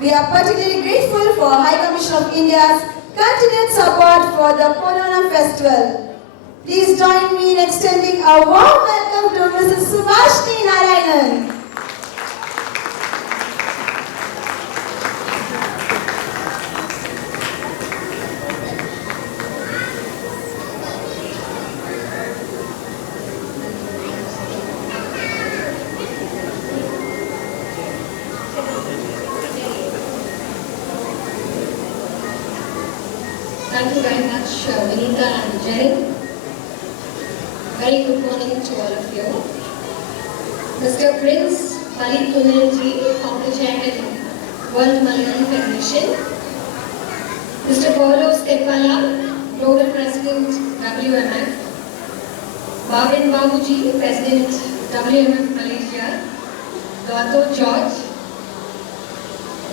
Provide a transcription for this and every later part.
We are particularly grateful for High Commission of India's continued support for the Pononam Festival. Please join me in extending a warm welcome to Mrs. Subhashini Narayanan. Thank you very much, Vinita and Jerry. Very good morning to all of you. Mr. Prince Pali Kunalji, Founder Chairman, World Malayalam Federation. Mr. Paulo Stepala, Global President, WMF. Bhavin Babuji, President, WMF Malaysia. Gato George.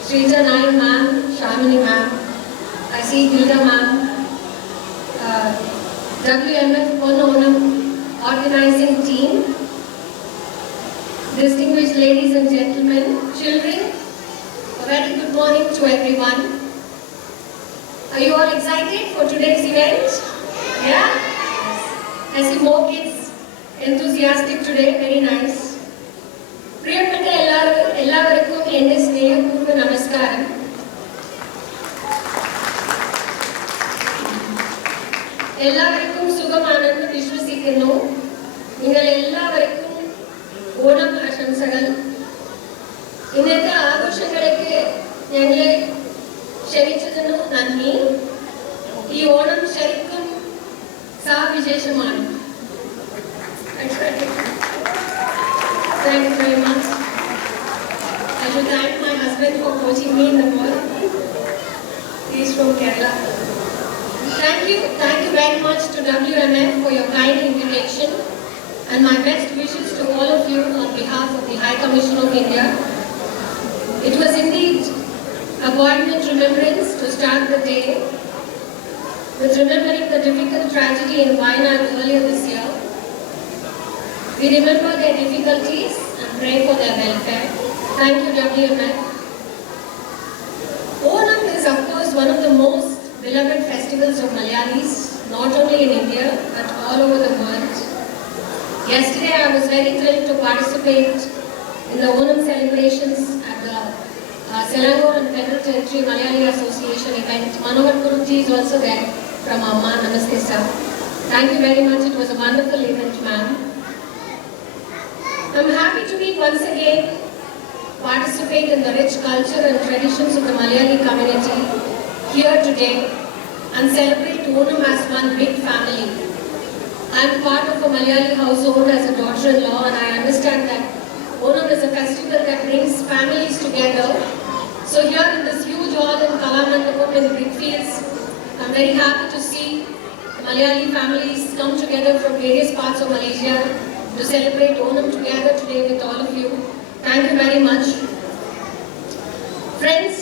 Srija Nair Ma'am, Shamini Ma'am. I see Gilda Ma'am, WMF Pononam organizing team, distinguished ladies and gentlemen, children, a very good morning to everyone. Are you all excited for today's event? Yeah? I see more kids enthusiastic today, very nice. Priyapetta ellavarkkum ende snehapurva namaskaram. എല്ലാവർക്കും സുഖമാണെന്ന് വിശ്വസിക്കുന്നു. നിങ്ങൾ എല്ലാവർക്കും ഓണം ആശംസകൾ. ഇന്നത്തെ ആഘോഷങ്ങൾക്ക് ഞങ്ങളെ ക്ഷണിച്ചതിന് നന്ദി. ഈ ഓണം ശരിക്കും സാവിശേഷമാണ്. Thank you very much. I should thank my husband for coaching me in the ball. He is from Kerala. Thank you very much to WMF for your kind invitation and my best wishes to all of you on behalf of the High Commission of India. It was indeed a poignant remembrance to start the day with remembering the difficult tragedy in Wayanad earlier this year. We remember their difficulties and pray for their welfare. Thank you, WMF. Onam is of course one of the most beloved festivals of Malayalis, not only in India but all over the world. Yesterday I was very thrilled to participate in the Onam celebrations at the Selangor and Federal Territory Malayali Association event. Manohar Kuruji is also there from Amma. Namaste sir. Thank you very much. It was a wonderful event, ma'am. I'm happy to be once again participate in the rich culture and traditions of the Malayali community here today and celebrate Onam as one big family. I am part of a Malayali household as a daughter-in-law and I understand that Onam is a festival that brings families together. So here in this huge hall in Kalamandapam in Brickfields, I am very happy to see Malayali families come together from various parts of Malaysia to celebrate Onam together today with all of you. Thank you very much. Friends,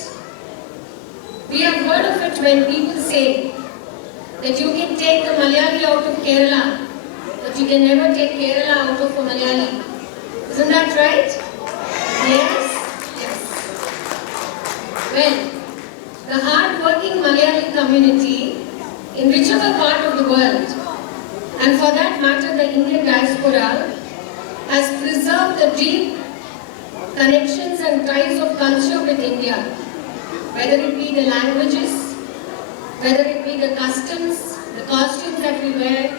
we have heard of it when people say that you can take the Malayali out of Kerala, but you can never take Kerala out of a Malayali. Isn't that right? Yes? Yes. Well, the hard-working Malayali community in whichever part of the world, and for that matter the Indian diaspora, has preserved the deep connections and ties of culture with India. Whether it be the languages, whether it be the customs, the costumes that we wear,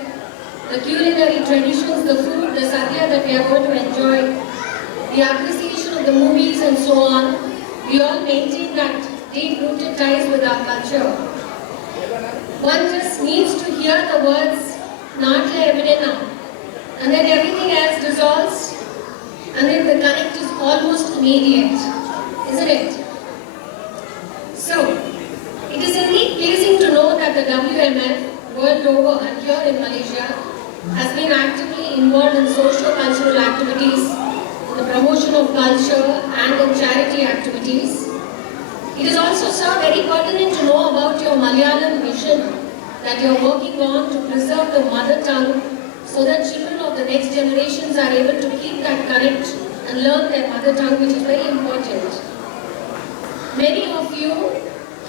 the culinary traditions, the food, the sadhya that we are going to enjoy, the appreciation of the movies and so on, we all maintain that deep-rooted ties with our culture. One just needs to hear the words, Naatle Evidena, and then everything else dissolves, and then the connect is almost immediate, isn't it? So, it is indeed pleasing to know that the WMF world over and here in Malaysia has been actively involved in socio-cultural activities, in the promotion of culture and in charity activities. It is also, sir, very pertinent to know about your Malayalam mission that you are working on to preserve the mother tongue so that children of the next generations are able to keep that connect and learn their mother tongue, which is very important. Many of you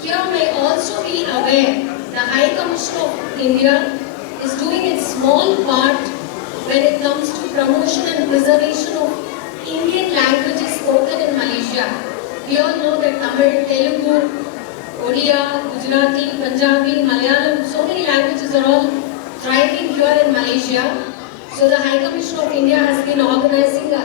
here may also be aware the High Commission of India is doing its small part when it comes to promotion and preservation of Indian languages spoken in Malaysia. We all know that Tamil, Telugu, Odia, Gujarati, Punjabi, Malayalam, so many languages are all thriving here in Malaysia. So the High Commission of India has been organizing a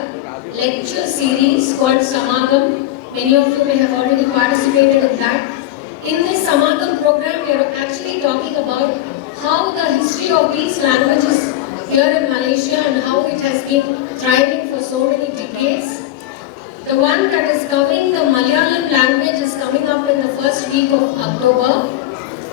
lecture series called Samagam. Many of you may have already participated in that. In this Samagam program, we are actually talking about how the history of these languages here in Malaysia and how it has been thriving for so many decades. The one that is covering the Malayalam language is coming up in the first week of October.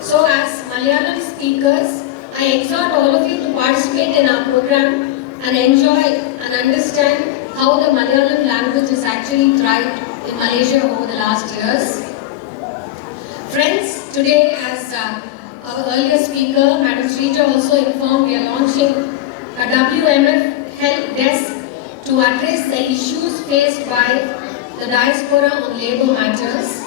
So as Malayalam speakers, I exhort all of you to participate in our program and enjoy and understand how the Malayalam language has actually thrived in Malaysia over the last years. Friends, today as our earlier speaker, Madam Srija also informed, we are launching a WMF help desk to address the issues faced by the diaspora on labour matters.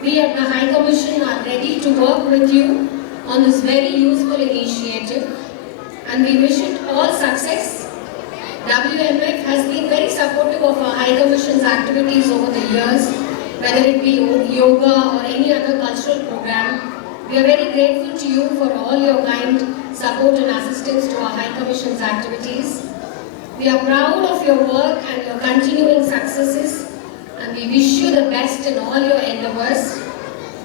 We at the High Commission are ready to work with you on this very useful initiative and we wish it all success. WMF has been very supportive of our High Commission's activities over the years, whether it be yoga or any other cultural program. We are very grateful to you for all your kind support and assistance to our High Commission's activities. We are proud of your work and your continuing successes and we wish you the best in all your endeavours.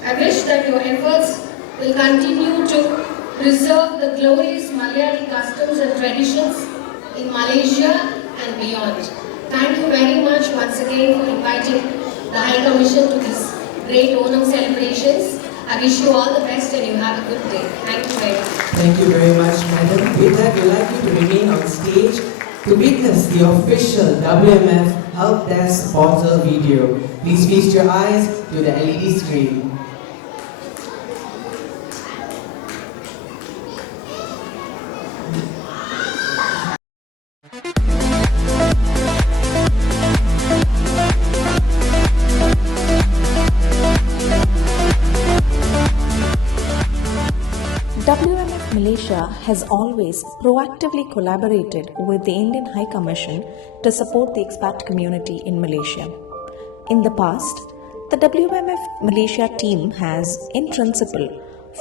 I wish that your efforts will continue to preserve the glorious Malayali customs and traditions in Malaysia and beyond. Thank you very much once again for inviting the High Commission to this great Onam celebrations. I wish you all the best and you have a good day. Thank you very much. Thank you very much, Madam. With that, we'd like you to remain on stage to witness the official WMF Help Desk portal video. Please feast your eyes to the LED screen. WMF Malaysia has always proactively collaborated with the Indian High Commission to support the expat community in Malaysia. In the past, the WMF Malaysia team has, in principle,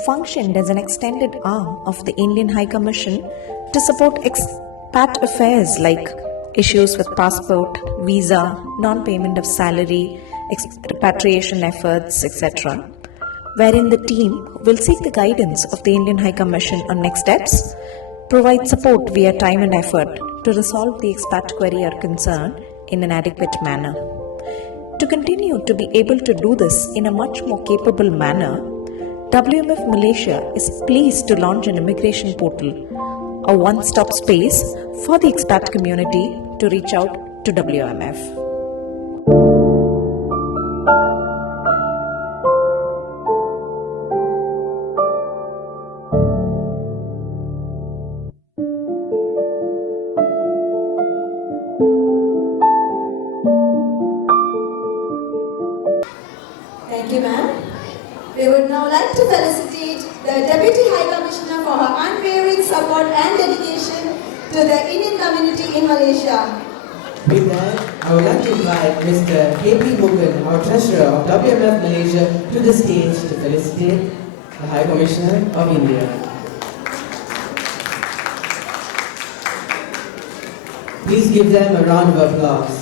functioned as an extended arm of the Indian High Commission to support expat affairs like issues with passport, visa, non-payment of salary, expatriation efforts, etc., wherein the team will seek the guidance of the Indian High Commission on next steps, provide support via time and effort to resolve the expat query or concern in an adequate manner. To continue to be able to do this in a much more capable manner, WMF Malaysia is pleased to launch an immigration portal, a one-stop space for the expat community to reach out to WMF. Thank you, ma'am. We would now like to felicitate the Deputy High Commissioner for her unwavering support and dedication to the Indian community in Malaysia. With that, I would like to invite Mr. K.P. Mugan, our Treasurer of WMF Malaysia, to the stage to felicitate the High Commissioner of India. Please give them a round of applause.